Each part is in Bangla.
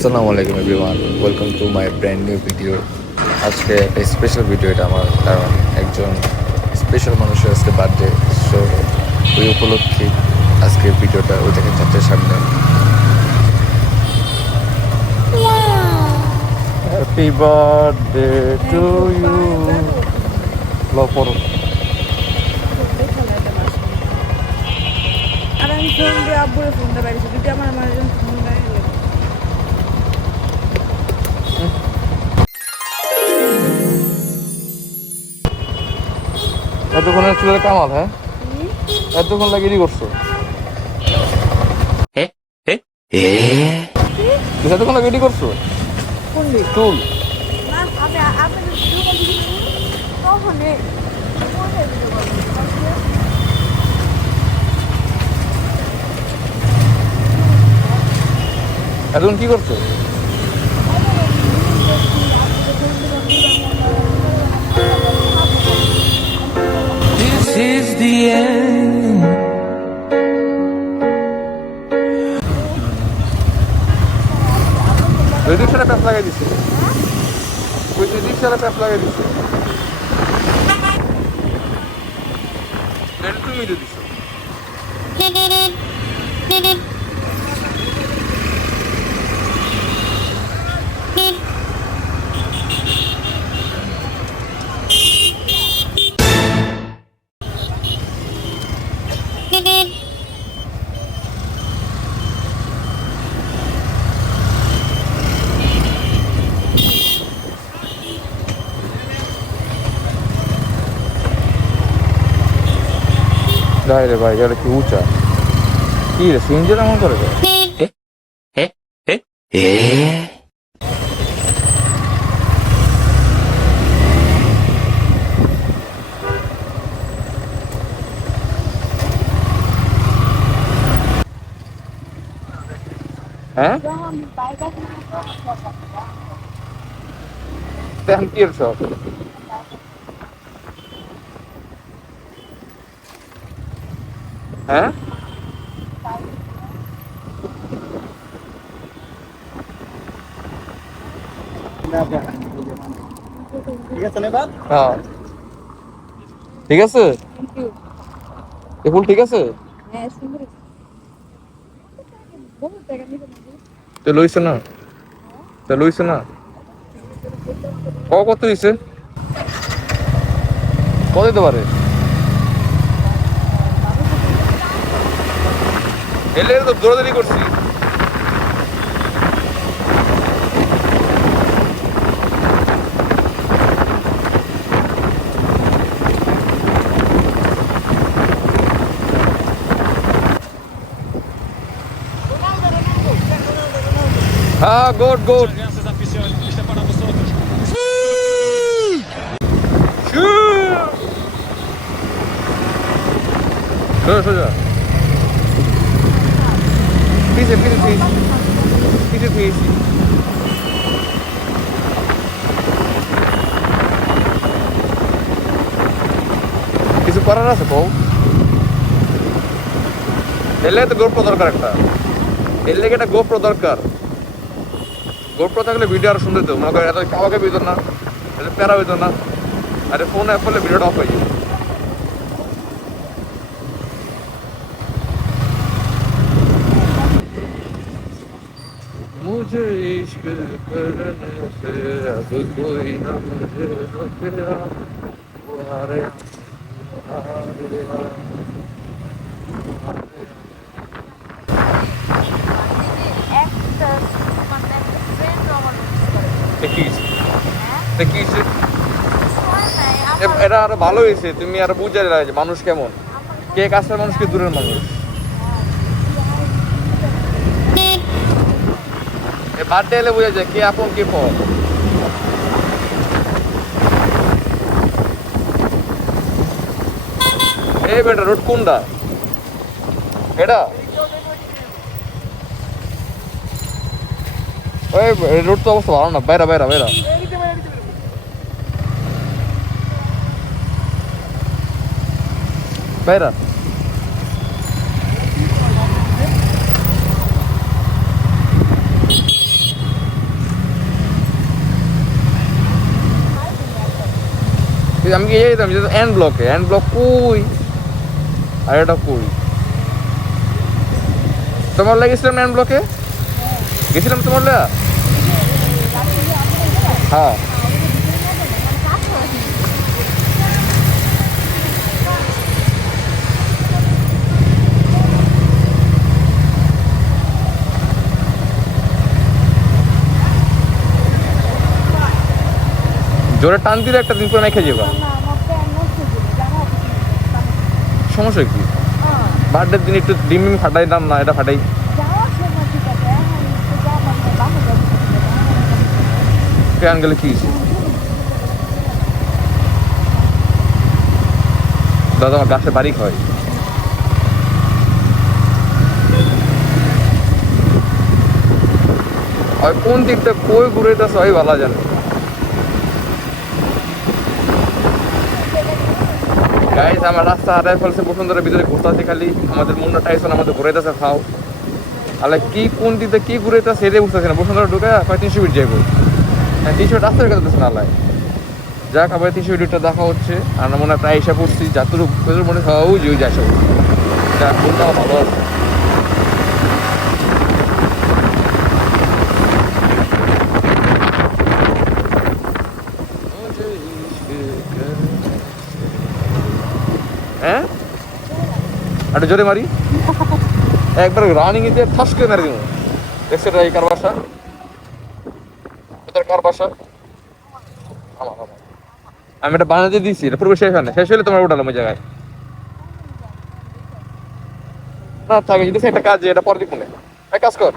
আসসালামু আলাইকুম everyone, welcome to my brand new video. আজকে একটা স্পেশাল ভিডিও, এটা আমার, কারণ একজন স্পেশাল মানুষের আজকে বার্থডে। সো ওই উপলক্ষে আজকের ভিডিওটা, ওই দেখেন চারটের সামনে। Happy birthday to you. আর আমি ফোন দিয়ে আব্বুরে ফোনটা বাইরেছি যদি আমার ফোন বাইরে এতক্ষণ চুলের কামাল, হ্যাঁ এতক্ষণ লাগে রেডি করছো, এতক্ষণ লাগে রেডি করছো কোন দিক চুল। না আমি আপনি তখন এতক্ষণ কি করছো? This is the end. রিক্সাটা প্যাপ লাগাই দিচ্ছে, ওই রিক্সাটা প্যাপ লাগাই দিচ্ছে, তুমি দিয়ে দিচ্ছ। রে ভাই, এটা কি উঁচা, কি রে সিঞ্জের এমন করে রে? হ্যাঁ তেমন কি এর সব? হ্যাঁ হ্যাঁ ঠিক আছে, এ ফুল ঠিক আছে। তো লইছে না, তো লইছে না, কত হইছে, কত দিতে পারে? এলে তো দৌড়াদৌড়ি করছি। হ্যাঁ গুড গুড। সোজা পিছে পিছে পিছে পিছে। কিছু করার আছে বউ, এলে তো গোপ্রো দরকার একটা, এর লেগে একটা গোপ্রো দরকার। গোপ্রো থাকলে ভিডিও আরো সুন্দর তো, মনে করেন এত কাউকে হইত না, এত প্যারা হইতো না, আরে ফোন অ্যাপ করলে ভিডিওটা অফ হয়ে যাবে। मुझे इश्क करने से अब कोई न मुझे रोकेगा, वो हारे हारेगा। এটা আরো ভালো হয়েছে, তুমি আরো বুঝে লাগে মানুষ কেমন, কে কাছের মানুষ কে দূরের মানুষ। বার্থডে এলে বোঝা যায় কে আপন কে পর। এই বেটা রোড কোনটা এটা? ওই রোড তো অবস্থা ভালো না, বাইরা বাইরা বাইরা বাইরা। আমি কি এই যেতাম এন ব্লক কই আর এটা কই তোমার লাগেছিলাম এন ব্লকে গেছিলাম তোমার লাগা হ্যাঁ জোরে টান দিলে একটা দিন করে নাই খেয়ে যাবা সমস্যা কি বার্থডের দিন একটু ডিম ফাটাই দাম না এটা ফাটাই কেন গেলে কি দাদা আমার গাছে বাড়ি হয় কোন দিকটা কই ঘুরে তা সবাই ভালো জানে গাইস আমার রাস্তা হারাই ফেলছে বসুন্ধরা ভিতরে ঘুরতেছে খালি আমাদের মুন্ডা টাইসন আমাদের ঘুরাইতেছে খাও আলে কি কোন দিকটা কি ঘুরাইতেছে সেটাই বুঝতেছে না বসুন্ধরা ঢুকে 300 ফিট যাইব হ্যাঁ 300 ফিট রাস্তার কাছে না আলাই যাক আবার 300 ফিটটা দেখা হচ্ছে আমরা মনে হয় প্রায় এসে পড়ছি যাত্রু মনে হয় ওই যে আসা যাক বলটাও ভালো আছে হ্যাঁ একটু জোরে মারি একবার রানিং এতে ফাঁস করে মারি দিব দেখছে এই কার বাসা তোর কার বাসা আমি এটা বানাতে দিয়েছি এটা পুরো শেষ হয় না শেষ হলে তোমার উঠালাম ওই জায়গায় না থাকে যদি একটা কাজ এটা পরে দিব না এক কাজ কর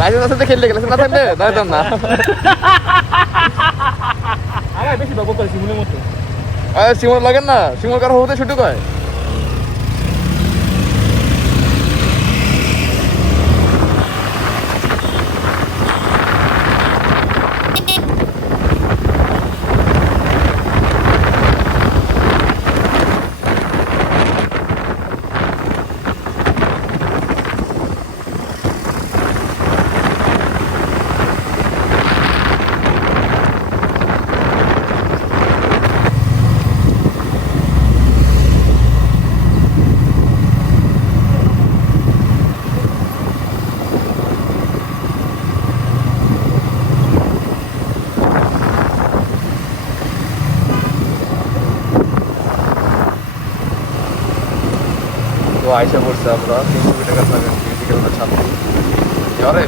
লাইসেন্স আছে খেলতে গেলে না থাকলে দাঁড়াতাম না বেশি বাবু করে শিমুলের মতো শিমুল লাগেন না শিমুল কারো হতে ছুটুক হয় আইসা পড়ছে আমরা 300 মিটার কাছাকাছি ফিজিক্যালটা ছাত্র জ্বরে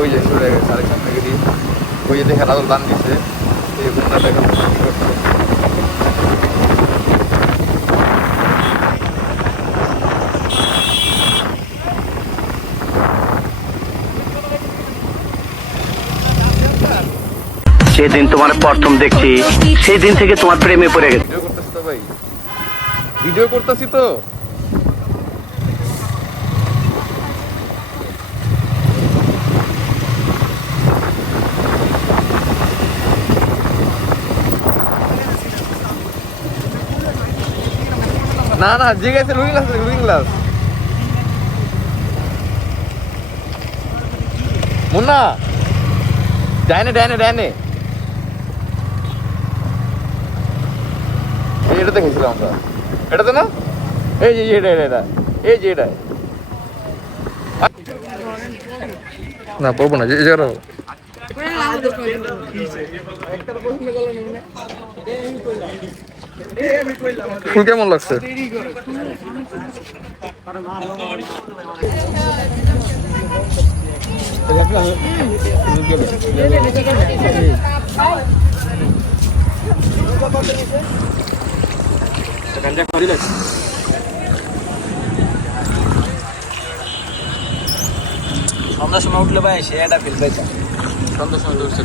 ওই যে সরে গেছে আরেক সামনে গেছি ওই যে দেখে রাজল দান দিছে এই বন্যাটা এখন কি করছে যেদিন তোমার প্রথম দেখছি সেই দিন থেকে তোমার প্রেমে পড়ে গেছে। ভিডিও করতেছি তো ভাই ভিডিও করতেছি তো না না জিজ্ঞাসা লুকিং গ্লাস মুন্না ডাইনে ডাইনে ডাইনে এটাতে গেছিলাম আমরা এটাতে না এই যে এটা এটা এই যে এটা না পড়বো না যে যারা ফুল কেমন লাগছে সন্ধ্যার সময় উঠলে ভাই সে এটা ফেলবে সন্ধ্যার সময় দৌড়ছে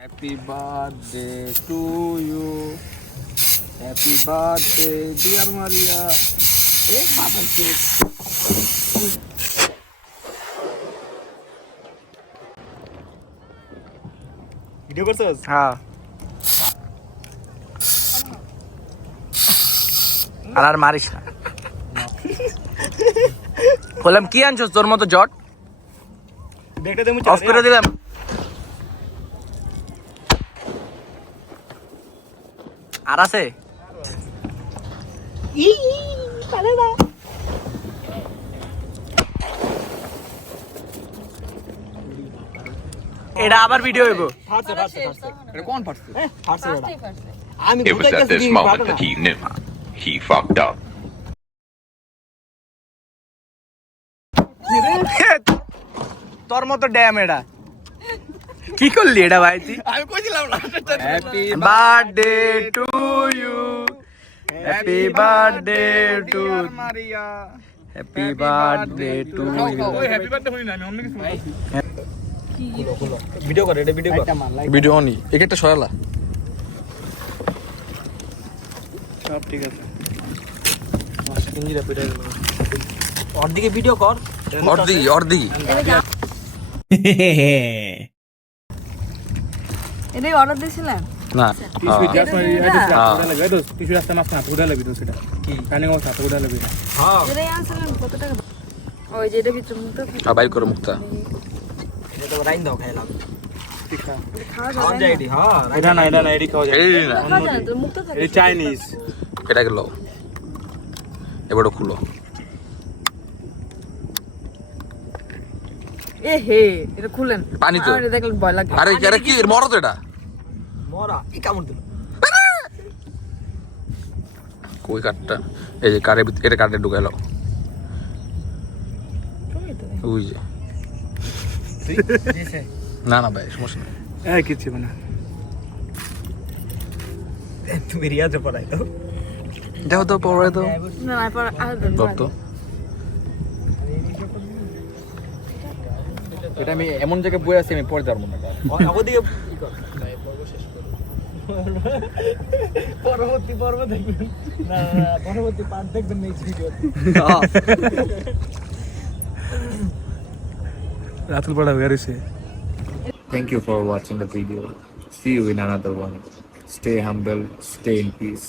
happy birthday to you happy birthday dear Maria এ বাবা কেক ভিডিও করছস হ্যাঁ আর মারিস না বললাম কি আনছস তোর মতো জট অফ করে দিলাম আর আছে এটা আবার ভিডিও হইব এটা কোন ফাটছে It was at this moment that he knew he fucked up. তোর মতো ড্যাম এটা কি করলি এটা ভাই তুই আমি কইছিলাম না happy birthday to you happy birthday to Maria happy birthday to you happy birthday হই না আমি অন্য কিছু ভিডিও করে এটা ভিডিও কর ভিডিও অনই একটা সরালা সব ঠিক আছে ওর দিকে ভিডিও কর অর্ধি এটাই অর্ডার দিয়েছিলেন না এটাই আনছিলেন কত টাকা ওই যে এটা ভিতরে মুক্ত বাইর করে মুক্তা এটা তো রাইন দাও খাইলাম খাওয়া খাওয়া যাবে যায় এটি হ্যাঁ এটা না এডি খাওয়া যায় এই না খাওয়া যায় তো মুক্ত থাকে এটা চাইনিজ এটা গেল এবারে খুলো এ হে এটা খুলেন পানি তো। এটা দেখলে ভয় লাগে আরে আরে কি এর মরো তো এটা মরা কি কামড় দিল কই কাটটা এই যে কারে এটা কাটে ঢুকাইলো ওই যে না না ভাই সমস্যা নেই এই কিছু না তুমি রিয়াজে পড়াই দাও দাও তো পরে দাও না না পর আর তো এটা আমি এমন জায়গায় বই আছি আমি পরে ধরবো না ওদিকে কি কর পরবর্তী পর্ব দেখবেন না পরবর্তী পার্ট দেখবেন নেক্সট ভিডিও রাতুল পড়া হয়ে গেছে Thank you for watching the video. See you in another one. Stay humble, stay in peace.